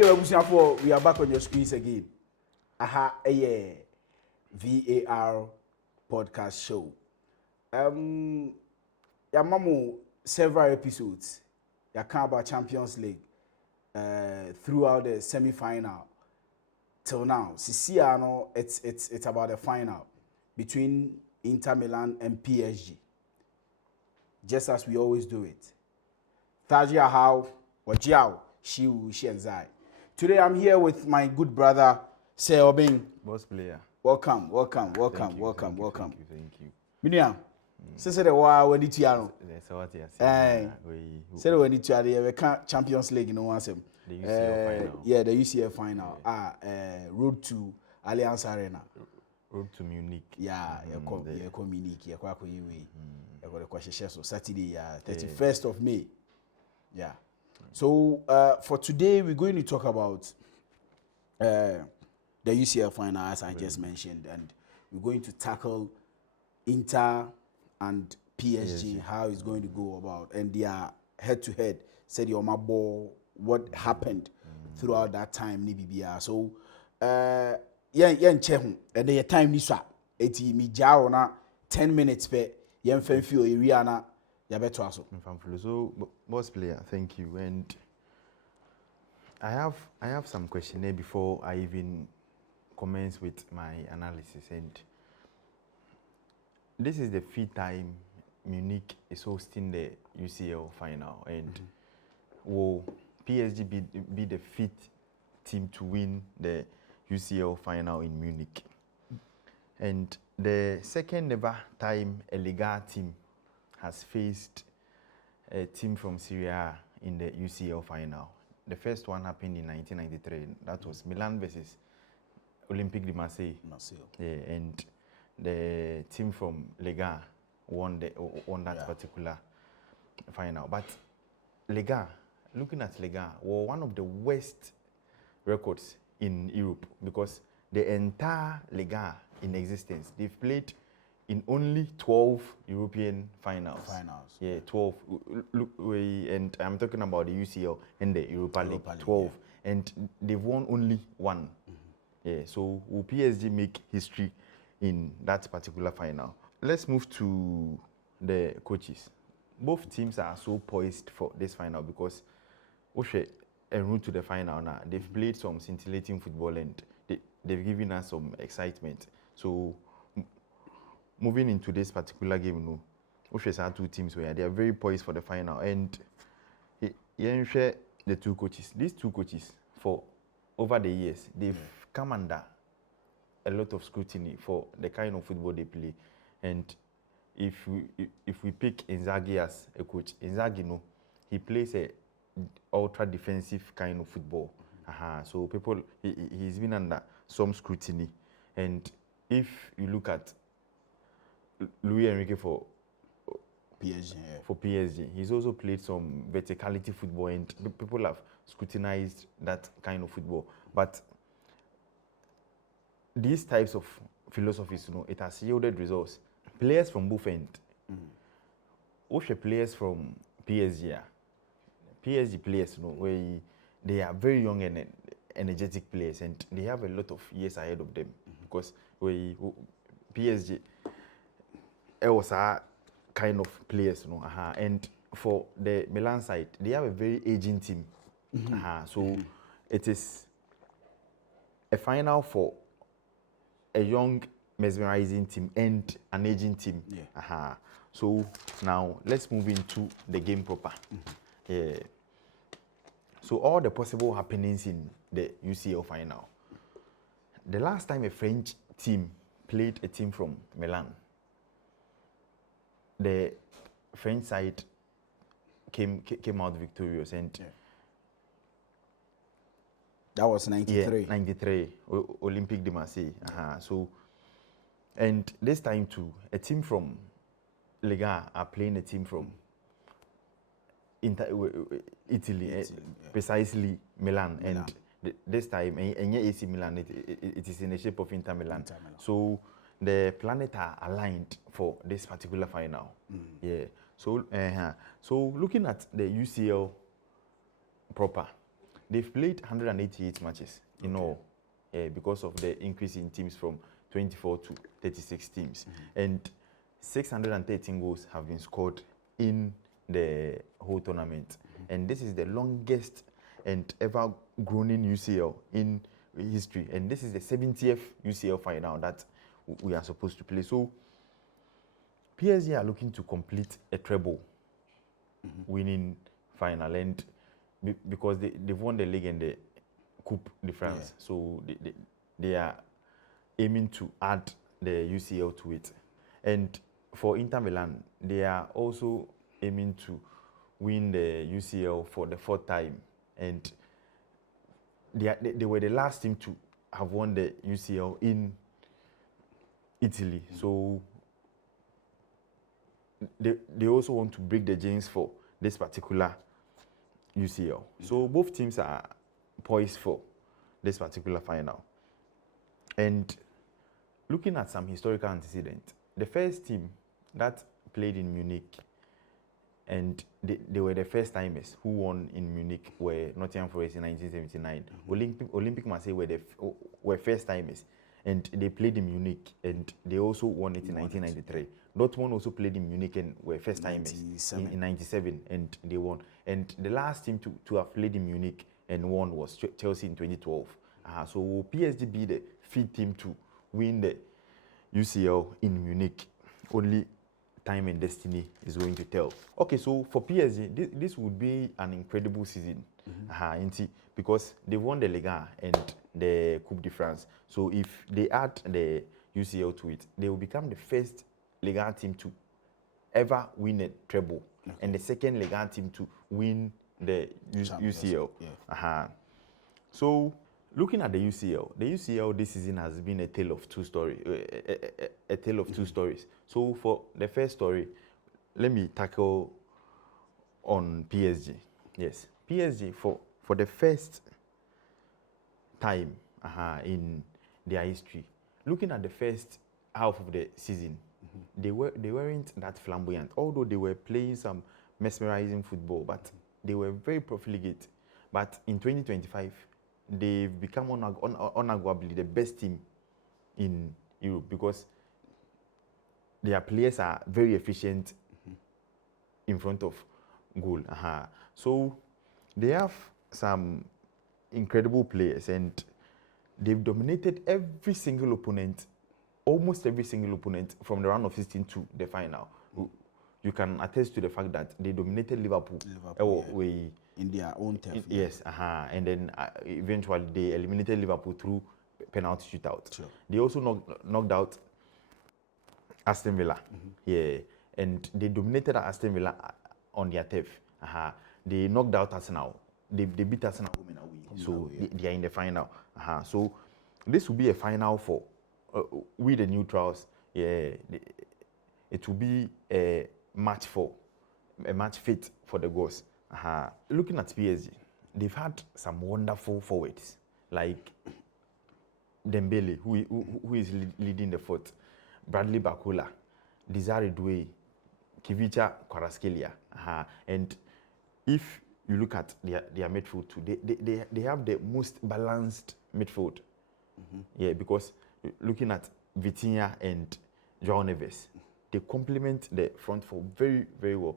We are back on your screens again. VAR podcast show. Mamu several episodes. Ya can about Champions League throughout the semi-final till now. Sisiano, it's about the final between Inter Milan and PSG. Just as we always do it. Tajia how Wajiao, she and Zai. Today I'm here with my good brother, Sir Obing. Boss player. Welcome. Thank you. Miniam. Say the wa when it yano. That's what you say. Say when it yano, Champions League, you know, once. The UCL final. Yeah, the UCL final. Road to Allianz Arena. Road to Munich. Yeah, Munich. You got the question. So Saturday, 31st of May. Yeah. So for today, we're going to talk about the UCL final, as I just mentioned, and we're going to tackle Inter and PSG, how it's going to go about, and their head-to-head. Said your ball, what happened throughout that time, Nibibia. So, and the time Nisa, eti mi jao na 10 minutes pe yen fenfio area na yabeto aso. So, boss player, thank you. And I have some questions there before I even commence with my analysis. And this is the fifth time Munich is hosting the UCL final, and will PSG be the fifth team to win the UCL final in Munich? And the second ever time a Liga team has faced a team from Syria in the UCL final. The first one happened in 1993. That was Milan versus Olympique de Marseille. Yeah, and the team from Liga won that particular final. But Liga, looking at Liga, were one of the worst records in Europe, because the entire Liga in existence, they've played in only 12 European finals. Yeah, 12. And I'm talking about the UCL and the Europa League. 12. Yeah. And they've won only one. Yeah, so will PSG make history in that particular final? Let's move to the coaches. Both teams are so poised for this final because en route to the final now, they've played some scintillating football and they've given us some excitement. So moving into this particular game, are two teams where they are very poised for the final. And the two coaches. These two coaches, for over the years, they've come under a lot of scrutiny for the kind of football they play. And if we pick Inzaghi as a coach, Inzaghi, he plays a ultra defensive kind of football. So he's been under some scrutiny. And if you look at Luis Enrique for PSG, he's also played some verticality football, and people have scrutinized that kind of football. But these types of philosophies, it has yielded results. Players from both ends. Players from PSG, PSG players, where they are very young and energetic players, and they have a lot of years ahead of them, because PSG was a kind of players, and for the Milan side, they have a very aging team. So it is a final for a young, mesmerizing team and an aging team. So now let's move into the game proper. So all the possible happenings in the UCL final. The last time a French team played a team from Milan, the French side came out victorious, and that was 93. 93, Olympique de Marseille. So, and this time too, a team from Liga are playing a team from Italy, precisely Milan, and this time, AC Milan, it is in the shape of Inter Milan. So the planets are aligned for this particular final. So looking at the UCL proper, they've played 188 matches in all, because of the increase in teams from 24 to 36 teams. And 613 goals have been scored in the whole tournament. And this is the longest and ever groaning UCL in history. And this is the 70th UCL final that we are supposed to play. So PSG are looking to complete a treble winning final. And because they've won the league and the Coupe de France. So they are aiming to add the UCL to it. And for Inter Milan, they are also aiming to win the UCL for the 4th time. And they were the last team to have won the UCL in Italy. So they also want to break the jinx for this particular UCL. So both teams are poised for this particular final. And looking at some historical antecedents, the first team that played in Munich and they were the first timers who won in Munich were Nottingham Forest in 1979. Olympic Marseille were first timers, and they played in Munich, and they also won it in 1993. Dortmund also played in Munich and were first timers in 97, and they won. And the last team to have played in Munich and won was Chelsea in 2012. So will PSG be the 5th team to win the UCL in Munich? Only time and destiny is going to tell. Okay, so for PSG, this would be an incredible season, because they won the Liga and the Coupe de France. So if they add the UCL to it, they will become the first Liga team to ever win a treble, and the second Liga team to win the UCL. So looking at the UCL this season has been a tale of two stories. A tale of two stories. So for the first story, let me tackle on PSG. Yes, PSG for the first time in their history, looking at the first half of the season, they weren't that flamboyant. Although they were playing some mesmerizing football, but they were very profligate. But in 2025, they've become unarguably the best team in Europe because their players are very efficient in front of goal. So they have some incredible players, and they've dominated every single opponent, almost every single opponent from the round of 16 to the final. You can attest to the fact that they dominated Liverpool in their own turf. Yes, and then eventually they eliminated Liverpool through penalty shootout. Sure. They also knocked out Aston Villa, and they dominated Aston Villa on their turf. They knocked out Arsenal. They beat Arsenal home and away, so they are in the final. So this will be a final for we the neutrals. It will be a match fit for the goals. Looking at PSG, they've had some wonderful forwards like Dembele, who is leading the foot, Bradley Barcola, Desire Doué, Kivicha Kvaratskhelia. And if you look at their midfield too, they have the most balanced midfield. Because looking at Vitinha and João Neves, they complement the front four very, very well,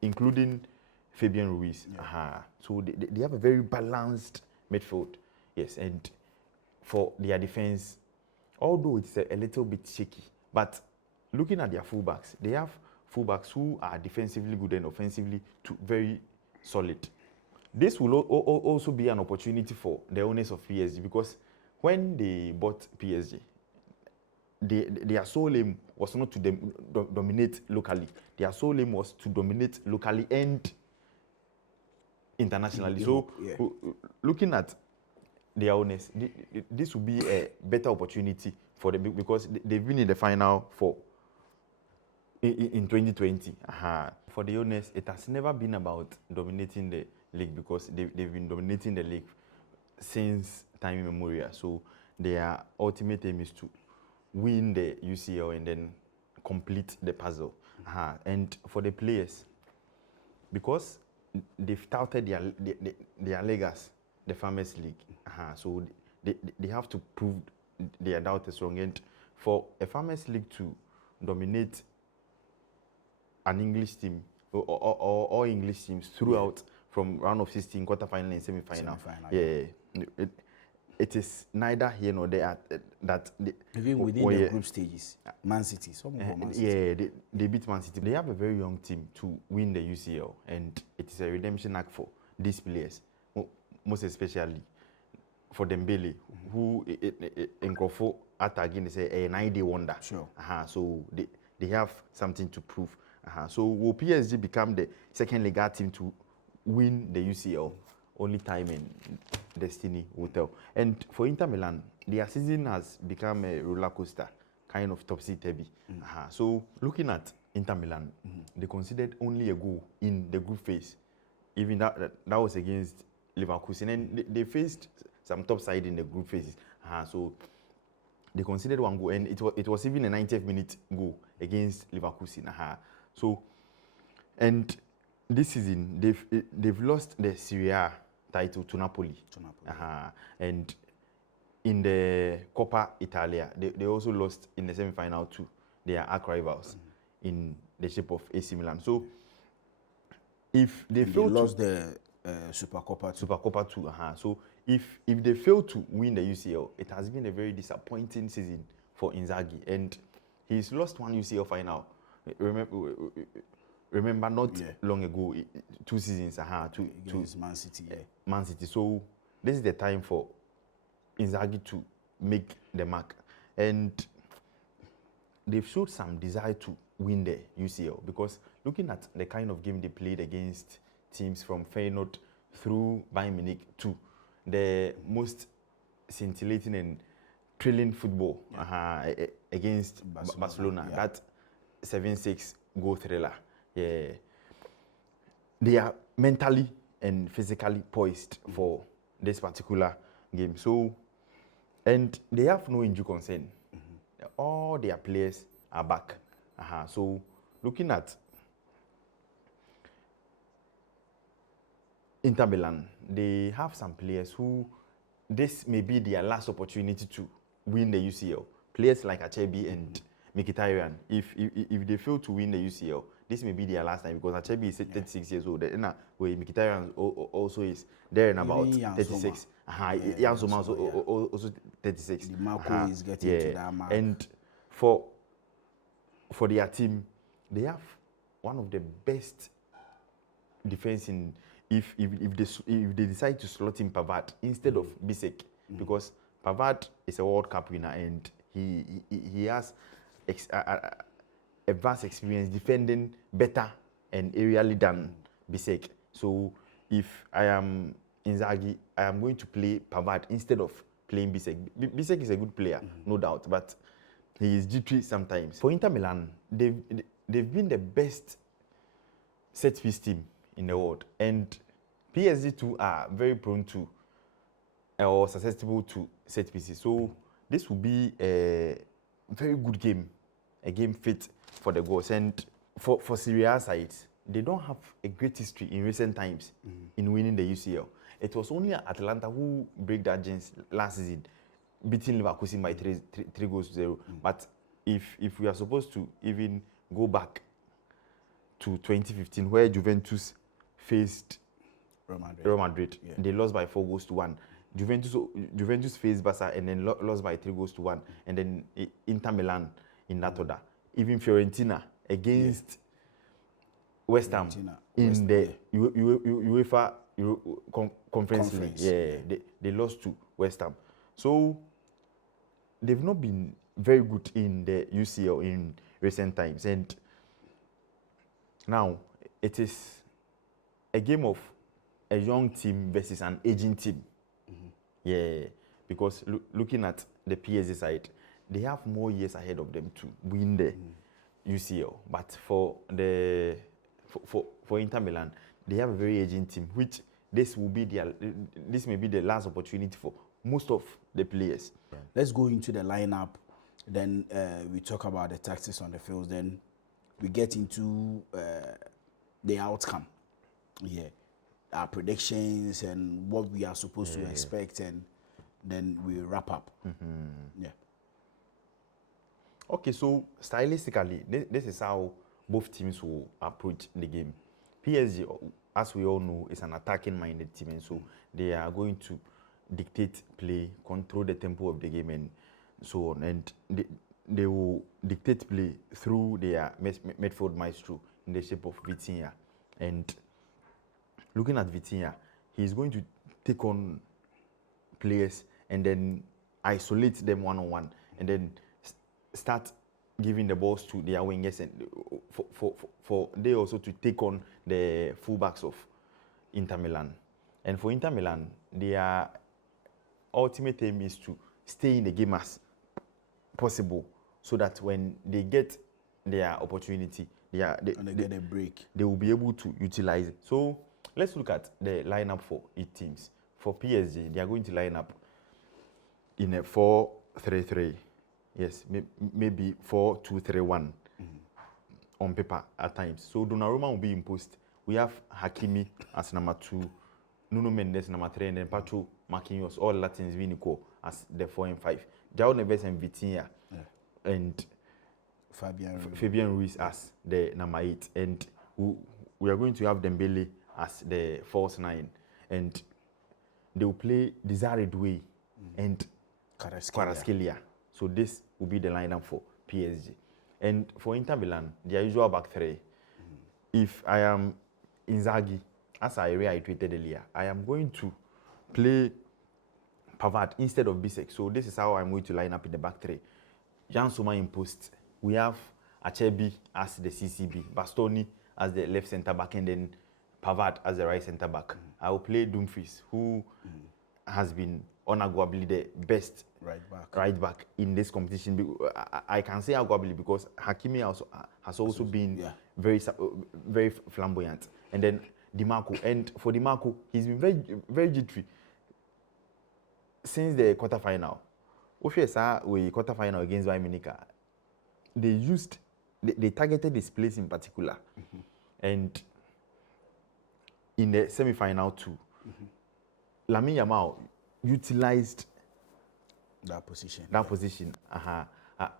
including Fabian Ruiz. So they have a very balanced midfield. Yes, and for their defense, although it's a little bit shaky, but looking at their fullbacks, they have fullbacks who are defensively good and offensively very solid. This will also be an opportunity for the owners of PSG, because when they bought PSG, their sole aim was not to dominate locally. Their sole aim was to dominate locally and internationally. Looking at their owners, this will be a better opportunity for them, because they've been in the final in 2020. For the owners, it has never been about dominating the league, because they've been dominating the league since time immemorial. So their ultimate aim is to win the UCL and then complete the puzzle. And for the players, because they've touted their legacy the Farmers League. So they have to prove their doubt is wrong. And for a Farmers League to dominate an English team or English teams throughout from round of 16, quarterfinal and semi-final. It is neither here nor there that even within the group stages, Man City, they beat Man City. They have a very young team to win the UCL, and it is a redemption act for these players, most especially for Dembele, who in Krofo attacking, they say a 9-day wonder. Sure. So they have something to prove. So will PSG become the second Liga team to win the UCL? Only time and destiny will tell. And for Inter Milan, their season has become a roller coaster, kind of topsy-turvy. So looking at Inter Milan, they conceded only a goal in the group phase. Even that was against Leverkusen, and they faced some top side in the group phases. So they conceded one goal, and it was even a 90th minute goal against Leverkusen. So, and this season they've lost the Serie A title to Napoli. And in the Coppa Italia, they also lost in the semi-final to their arch rivals in the shape of AC Milan. So if they lost the Supercoppa too. So if they fail to win the UCL, it has been a very disappointing season for Inzaghi, and he's lost one UCL final. Remember not long ago, 2 seasons to Man City. Man City. So this is the time for Inzaghi to make the mark, and they've showed some desire to win the UCL, because looking at the kind of game they played against teams from Feyenoord through Bayern Munich to the most scintillating and thrilling football against Barcelona. That 7-6 goal thriller. They are mentally and physically poised for this particular game. So, and they have no injury concern. All their players are back. So, looking at Inter Milan, they have some players who this may be their last opportunity to win the UCL. Players like Acerbi and Mkhitaryan. If they fail to win the UCL, this may be their last time, because Acerbi is 36 years old. Where Mkhitaryan also is there in about 36. Jan Sommer also 36. The Marco is getting to that mark. And for their team, they have one of the best defense in. If they decide to slot in Pavard instead of Bisek, because Pavard is a World Cup winner and he has a vast experience defending better and aerially than Bisek. So if I am Inzaghi, I am going to play Pavard instead of playing Bisek. Bisek is a good player, no doubt, but he is jittery sometimes. For Inter Milan, they've been the best set-piece team in the world, and PSG too are very prone to or susceptible to set pieces. So this will be a very good game, a game fit for the goals. And for Serie A sides, they don't have a great history in recent times in winning the UCL. It was only Atalanta who break that jinx last season, beating Leverkusen by 3-0. But if we are supposed to even go back to 2015, where Juventus faced Real Madrid. They lost by 4-1. Juventus faced Barca and then lost by 3-1. And then Inter Milan in that order. Even Fiorentina against West Ham in the UEFA Conference League. They lost to West Ham. So they've not been very good in the UCL in recent times. And now it is a game of a young team versus an aging team. Because looking at the PSG side, they have more years ahead of them to win the UCL. But for Inter Milan, they have a very aging team, which this may be the last opportunity for most of the players. Let's go into the lineup. Then we talk about the tactics on the field. Then we get into the outcome. our predictions and what we are supposed to expect, and then we wrap up. Yeah. Okay, so stylistically, this is how both teams will approach the game. PSG, as we all know, is an attacking-minded team, and so they are going to dictate play, control the tempo of the game, and so on. And they will dictate play through their midfield maestro in the shape of Vitinha. And looking at Vitinha, he's going to take on players and then isolate them one-on-one, and then start giving the balls to their wingers, and for they also to take on the fullbacks of Inter Milan. And for Inter Milan, their ultimate aim is to stay in the game as possible, so that when they get their opportunity, they get a break, they will be able to utilize it. So let's look at the lineup for each teams. For PSG, they are going to line up in a 4-3-3. Yes, maybe 4-2-3-1 on paper at times. So Donnarumma will be imposed. We have Hakimi as number 2, Nuno Mendes number 3, and then Pacho Marquinhos, all Latins being equal as the 4 and 5. João Neves and Vitinha, and Fabian Ruiz as the number 8. And we are going to have Dembele as the false 9. And they will play Desiree Doué and Kvaratskhelia. So this will be the lineup for PSG. And for Inter Milan, their usual back 3. If I am Inzaghi, as I reiterated earlier, I am going to play Pavard instead of Bisek. So this is how I'm going to line up in the back 3. Jan Sommer in post. We have Acerbi as the CCB, Bastoni as the left centre back, and then Pavard as the right centre back. I will play Dumfries, who has been unarguably the best right back in this competition. I can say arguably because Hakimi has also been very flamboyant. And then Di Marco. And for Di Marco, he's been very jittery since the quarterfinal. We quarterfinal against Bayern Munich, they targeted his place in particular. And in the semi-final too, Lamine Yamal utilized that position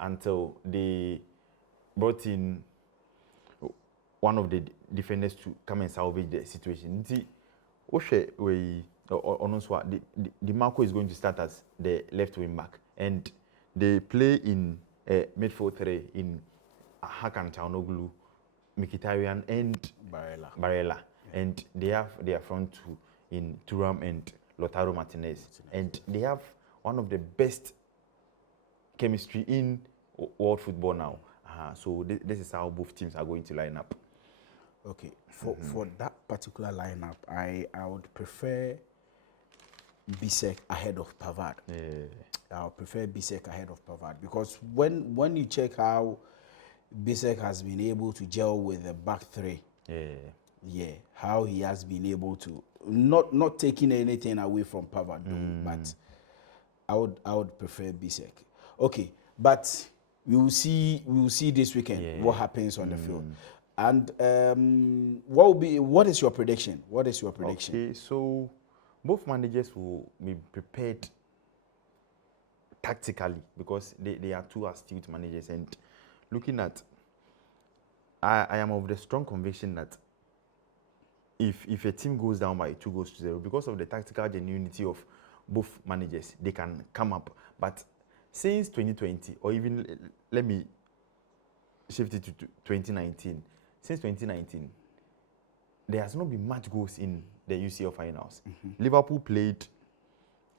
until they brought in one of the defenders to come and salvage the situation. Di Marco is going to start as the left wing back, and they play in midfield 3 in Hakan Çalhanoğlu, Mkhitaryan, and Barella. And they have their front 2 in Thuram and Lautaro Martinez. And they have one of the best chemistry in world football now. So this is how both teams are going to line up. Okay, for that particular lineup, I would prefer Bisek ahead of Pavard. I would prefer Bisek ahead of Pavard, because when you check how Bisek has been able to gel with the back 3, how he has been able to not taking anything away from Pavard, but I would prefer Bisek. Okay, but we will see this weekend what happens on the field. And what is your prediction? Okay, so both managers will be prepared tactically, because they are 2 astute managers. And looking at, I am of the strong conviction that if a team goes down by 2-0, because of the tactical genuinity of both managers, they can come up. But since 2020, or even let me shift it to 2019, since 2019, there has not been much goals in the UCL Finals. Liverpool played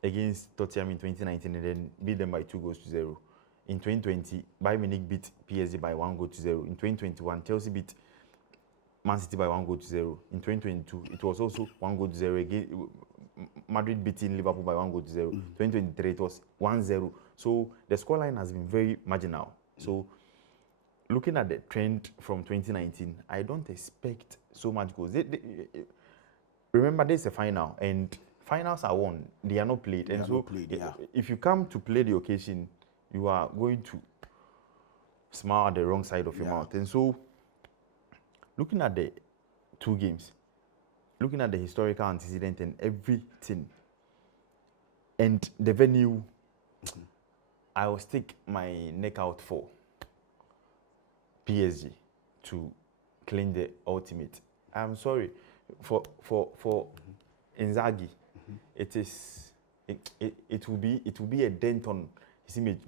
against Tottenham in 2019 and then beat them by 2-0. In 2020, Bayern Munich beat PSG by 1-0. In 2021, Chelsea beat Man City by 1-0. In 2022, it was also 1-0 again. Madrid beating Liverpool by 1-0. 2023, it was 1-0. So the scoreline has been very marginal. So looking at the trend from 2019, I don't expect so much goals. Remember, this is a final, and finals are won. They are not played. If you come to play the occasion, you are going to smile at the wrong side of your mouth. And so, looking at the 2 games, looking at the historical antecedent and everything, and the venue, I will stick my neck out for PSG to claim the ultimate. I'm sorry for Inzaghi. It will be a dent on his image,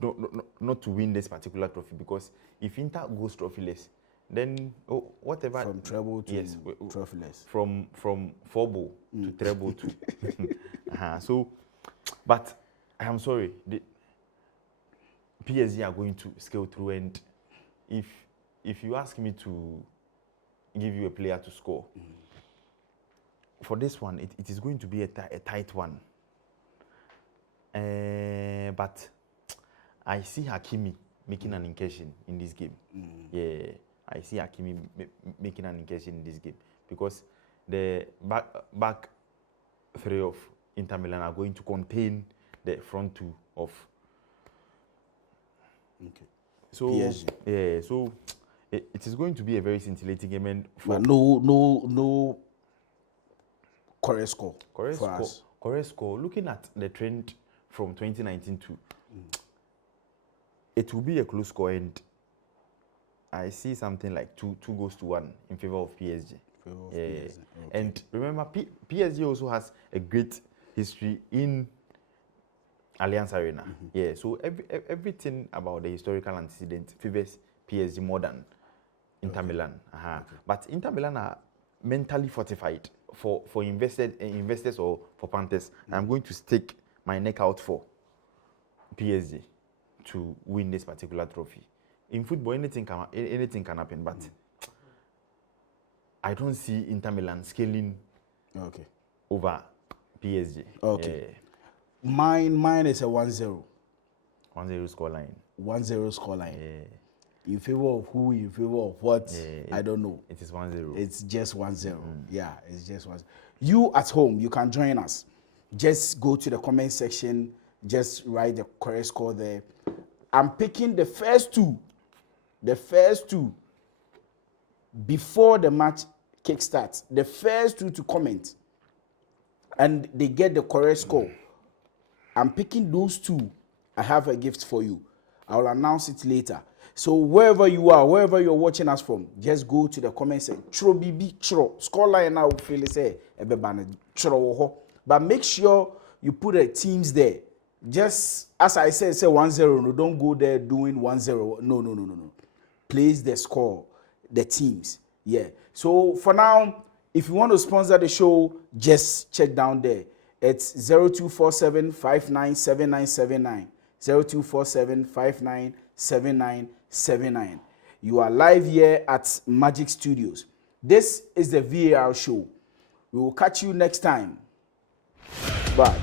not to win this particular trophy, because if Inter goes trophyless, then whatever from treble to trophyless, from fourble to treble to so, but I am sorry, the PSG are going to scale through, and if you ask me to give you a player to score for this one, it is going to be a tight one. But I see Hakimi making an incursion in this game. Yeah, I see Hakimi making an incursion in this game, because the back three of Inter Milan are going to contain the front two of. Okay. So PSG. Yeah, so it is going to be a very scintillating game, and but no correct score for us. Correct score. Looking at the trend from 2019 to, it will be a close score, and I see something like 2-1 in favor of PSG. PSG. Okay. And remember, PSG also has a great history in Allianz Arena. Yeah, so everything about the historical antecedent favors PSG more than Inter Milan. Okay. But Inter Milan are mentally fortified for investors or for Panthers. I'm going to stick my neck out for PSG to win this particular trophy. In football, anything can happen, but I don't see Inter Milan scaling over PSG. Okay. Mine is a 1-0. 1-0 scoreline. 1-0 scoreline. Yeah. In favor of who? In favor of what? Yeah, I don't know. It is 1-0. It's just 1-0. Yeah, it's just 1-0. You at home, you can join us. Just go to the comment section. Just write the correct score there. I'm picking the first two. The first two before the match kickstarts. The first two to comment, and they get the correct score. I'm picking those two. I have a gift for you. I will announce it later. So wherever you are, wherever you're watching us from, just go to the comment section. Tro bibi tro. Scoreline now feel say tro. But make sure you put the teams there. Just as I said, say 1-0. No, don't go there doing 1-0. No. Place the score, the teams. Yeah. So for now, if you want to sponsor the show, just check down there. It's 0247-597979. 0247-597979. You are live here at Magic Studios. This is the VAR show. We will catch you next time. Bye.